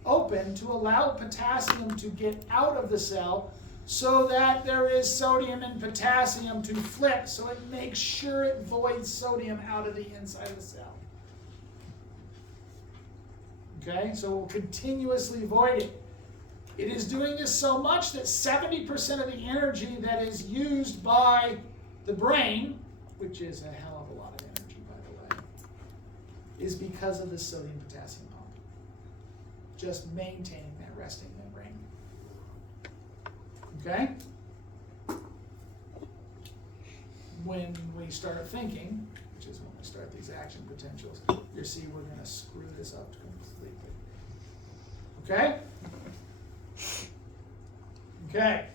open to allow potassium to get out of the cell so that there is sodium and potassium to flip, so it makes sure it voids sodium out of the inside of the cell. Okay, so it will continuously void it. It is doing this so much that 70% of the energy that is used by the brain, which is a hell of a lot of energy, by the way, is because of the sodium-potassium pump. Just maintaining that resting membrane. Okay? When we start thinking, which is when we start these action potentials, you see we're going to screw this up completely. Okay? Okay.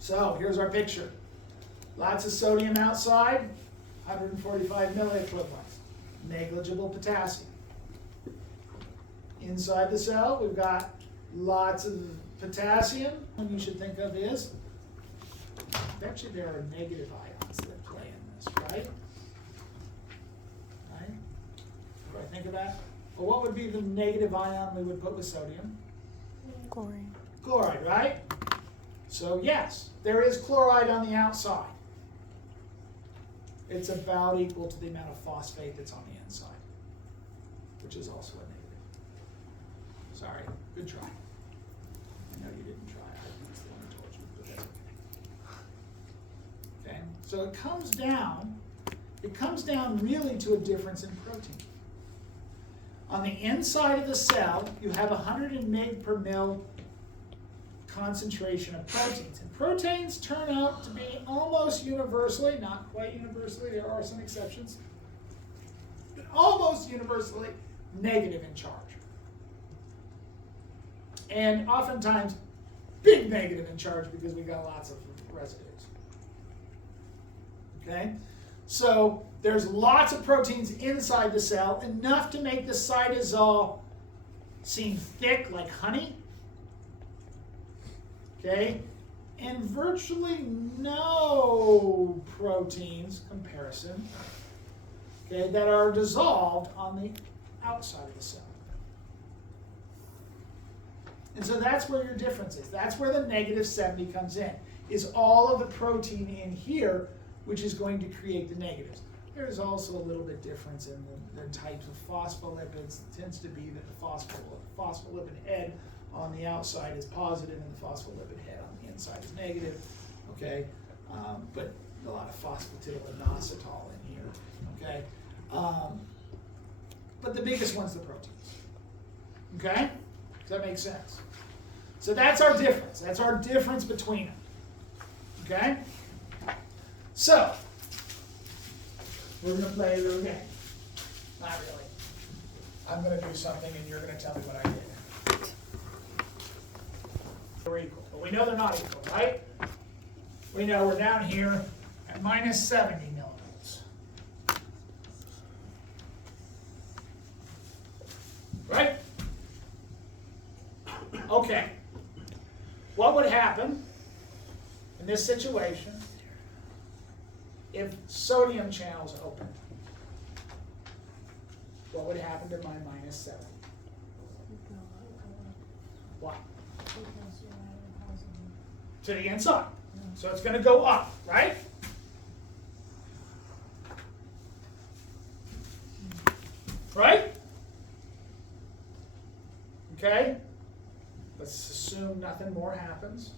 So here's our picture. Lots of sodium outside, 145 milliequivalents. Negligible potassium. Inside the cell, we've got lots of potassium. One you should think of is, actually there are negative ions that play in this, right? Right? What do I think of that? Well, what would be the negative ion we would put with sodium? Chlorine. Chloride, right? So yes, there is chloride on the outside. It's about equal to the amount of phosphate that's on the inside, which is also a negative. Sorry, good try. I know you didn't try. That's the one I told you, but that's okay. Okay, so it comes down really to a difference in protein. On the inside of the cell, you have 100 mg per mil concentration of proteins. And proteins turn out to be almost universally, not quite universally, there are some exceptions, but almost universally negative in charge. And oftentimes, big negative in charge because we got lots of residues. Okay? So there's lots of proteins inside the cell, enough to make the cytosol seem thick like honey. Okay? And virtually no proteins, comparison, okay, that are dissolved on the outside of the cell. And so that's where your difference is. That's where the negative 70 comes in, is all of the protein in here, which is going to create the negatives. There's also a little bit difference in the types of phospholipids. It tends to be that the phospholipid head on the outside is positive and the phospholipid head on the inside is negative. Okay, but a lot of phosphatidylinositol in here. Okay, but the biggest one's the proteins. Okay, does that make sense? So that's our difference. That's our difference between them. Okay. So, we're going to play a little game. Not really. I'm going to do something and you're going to tell me what I did. They're equal. But we know they're not equal, right? We know we're down here at minus 70 millivolts. Right? Okay. What would happen in this situation if sodium channels open? What would happen to my minus 70? What? To the inside. So it's going to go up, right? Okay? Let's assume nothing more happens.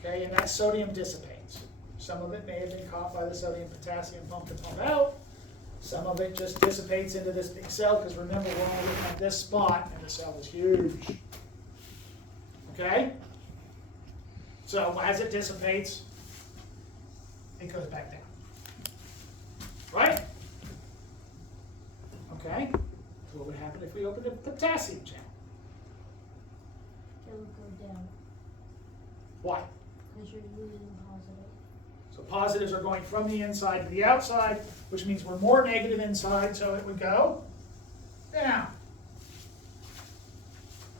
Okay, and that sodium dissipates. Some of it may have been caught by the sodium-potassium pump to pump out. Some of it just dissipates into this big cell, because remember, we're only looking at this spot, and the cell is huge. Okay? So as it dissipates, it goes back down. Right? Okay? So what would happen if we opened a potassium channel? It would go down, Why? because you're losing positive. So positives are going from the inside to the outside, which means we're more negative inside, so it would go down.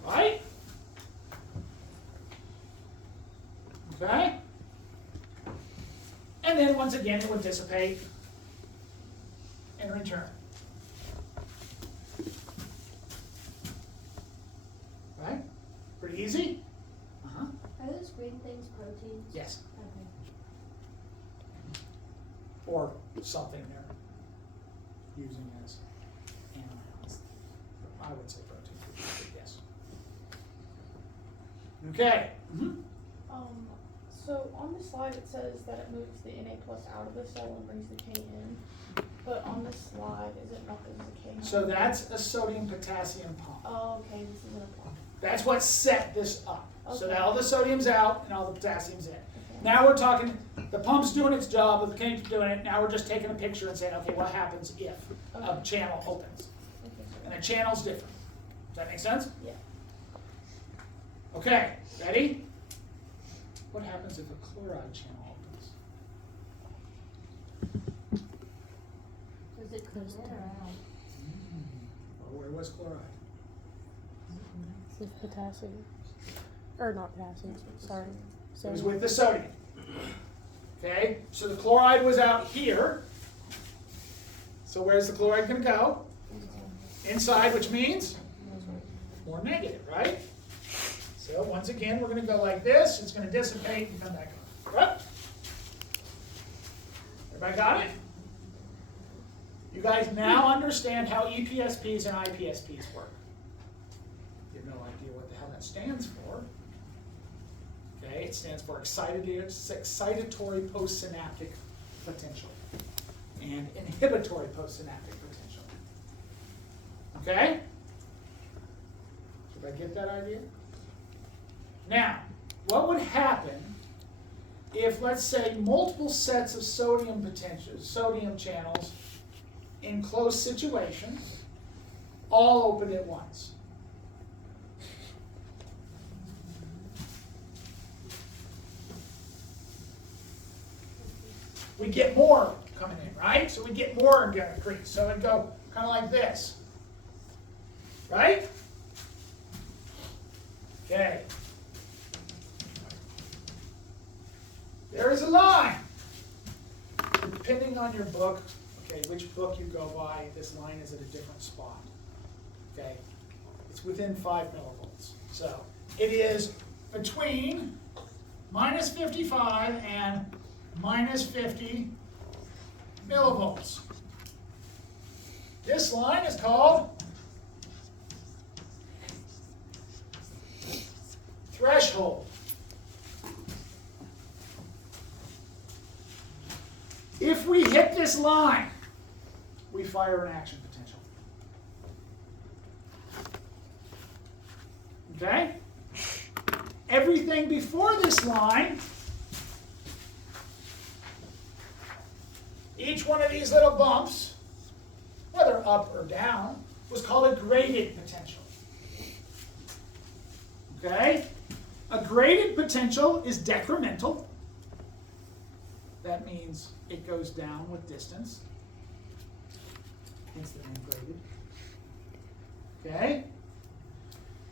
Right? Okay? And then once again it would dissipate and return. Right? Pretty easy? Uh-huh. Are those green things proteins? Yes. Okay. Or something they're using as anions. I would say protein, but yes. Okay. Mm-hmm. So on the slide it says that it moves the Na plus out of the cell and brings the K in, but on this slide, is it not, there's a K? So that's a sodium-potassium pump. Oh, okay, this isn't a pump. That's what set this up. So Okay. now all the sodium's out and all the potassium's in. Okay. Now we're talking, the pump's doing its job, the cane's doing it, now we're just taking a picture and saying, okay, what happens if a channel opens? Okay, And a channel's different. Does that make sense? Yeah. Okay, ready? What happens if a chloride channel opens? Does it come in or out? Well, where was chloride? With potassium. Or not potassium, sorry. It was Sodium. with the sodium. Okay, so the chloride was out here. So where's the chloride going to go? Inside, which means more negative, right? So once again, we're going to go like this. It's going to dissipate and come back on. Right? Everybody got it? You guys now understand how EPSPs and IPSPs work. You have no idea what the hell that stands for. Okay, it stands for excitatory postsynaptic potential and inhibitory postsynaptic potential. Okay? Did I get that idea? Now, what would happen if, let's say, multiple sets of sodium channels in closed situations all opened at once? We get more coming in, right? So we get more increase. So it'd go kind of like this. Right? Okay. There is a line. Depending on your book, okay, which book you go by, this line is at a different spot. Okay? It's within 5 millivolts. So it is between minus 55 and minus 50 millivolts. This line is called threshold. If we hit this line, we fire an action potential. Okay? Everything before this line, each one of these little bumps, whether up or down, was called a graded potential. Okay? A graded potential is decremental. That means it goes down with distance. Hence the name graded. Okay?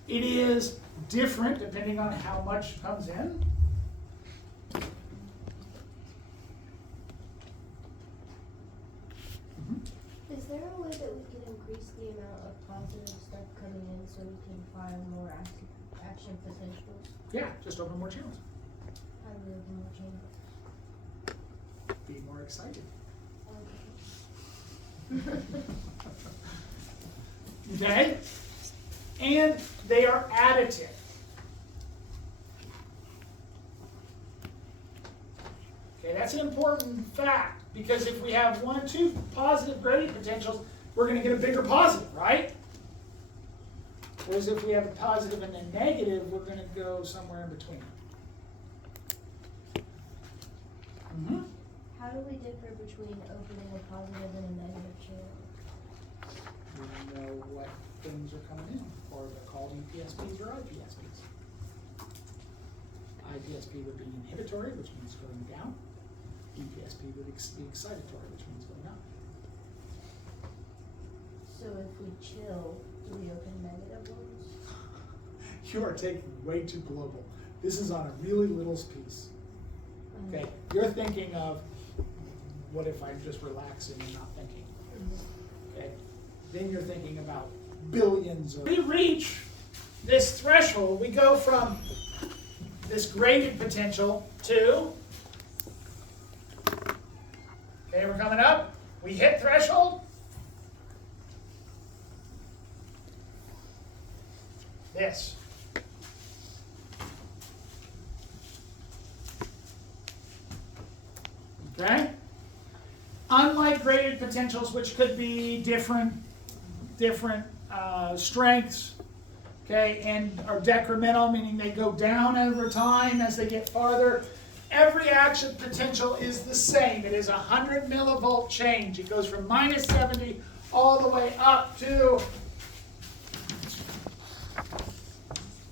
It is different depending on how much comes in. Is there a way that we can increase the amount of positive stuff coming in so we can fire more action potentials? Yeah, just open more channels. How do we open more channels? Be more excited. Okay. Okay? and they are additive. Okay, that's an important fact, because if we have 1 or 2 positive gradient potentials, we're going to get a bigger positive, right? Whereas if we have a positive and a negative, we're going to go somewhere in between. Mm-hmm. How do we differ between opening a positive and a negative channel? We know what things are coming in, or they're called UPSPs or IPSPs. IPSP would be inhibitory, which means going down. UPSP would be excitatory, which means going up. So if we chill, do we open negative ones? You are taking way too global. This is on a really little piece. Okay, you're thinking of, what if I'm just relaxing and not thinking? Okay, then you're thinking about billions of. We reach this threshold, we go from this gradient potential to, okay, we're coming up, we hit threshold. This. Okay? Unlike gradient potentials, which could be different strengths, okay, and are decremental, meaning they go down over time as they get farther, every action potential is the same. It is a 100 millivolt change. It goes from minus 70 all the way up to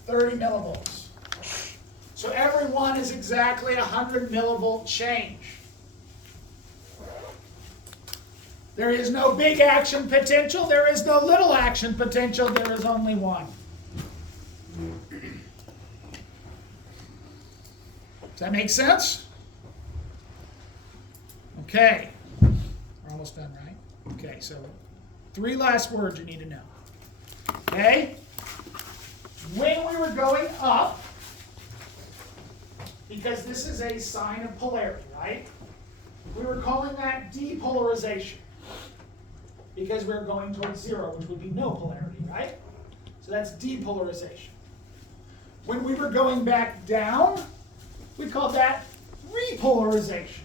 30 millivolts. So every one is exactly a 100 millivolt change. There is no big action potential. There is no little action potential. There is only one. Does that make sense? Okay. We're almost done, right? Okay, so 3 last words you need to know. Okay? When we were going up, because this is a sign of polarity, right? We were calling that depolarization, because we're going towards 0, which would be no polarity, right? So that's depolarization. When we were going back down, we called that repolarization,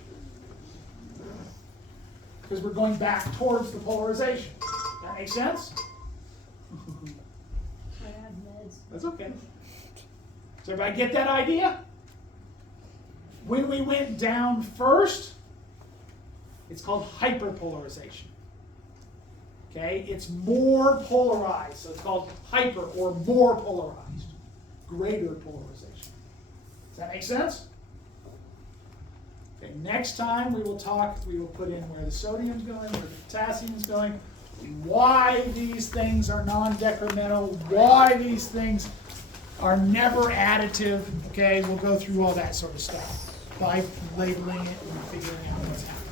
because we're going back towards the polarization. That make sense? I have meds. That's okay. Does everybody get that idea? When we went down first, it's called hyperpolarization. Okay, it's more polarized, so it's called hyper or more polarized, greater polarization. Does that make sense? Okay, next time we will put in where the sodium's going, where the potassium's going, why these things are non-decremental, why these things are never additive. Okay, we'll go through all that sort of stuff by labeling it and figuring out what's happening.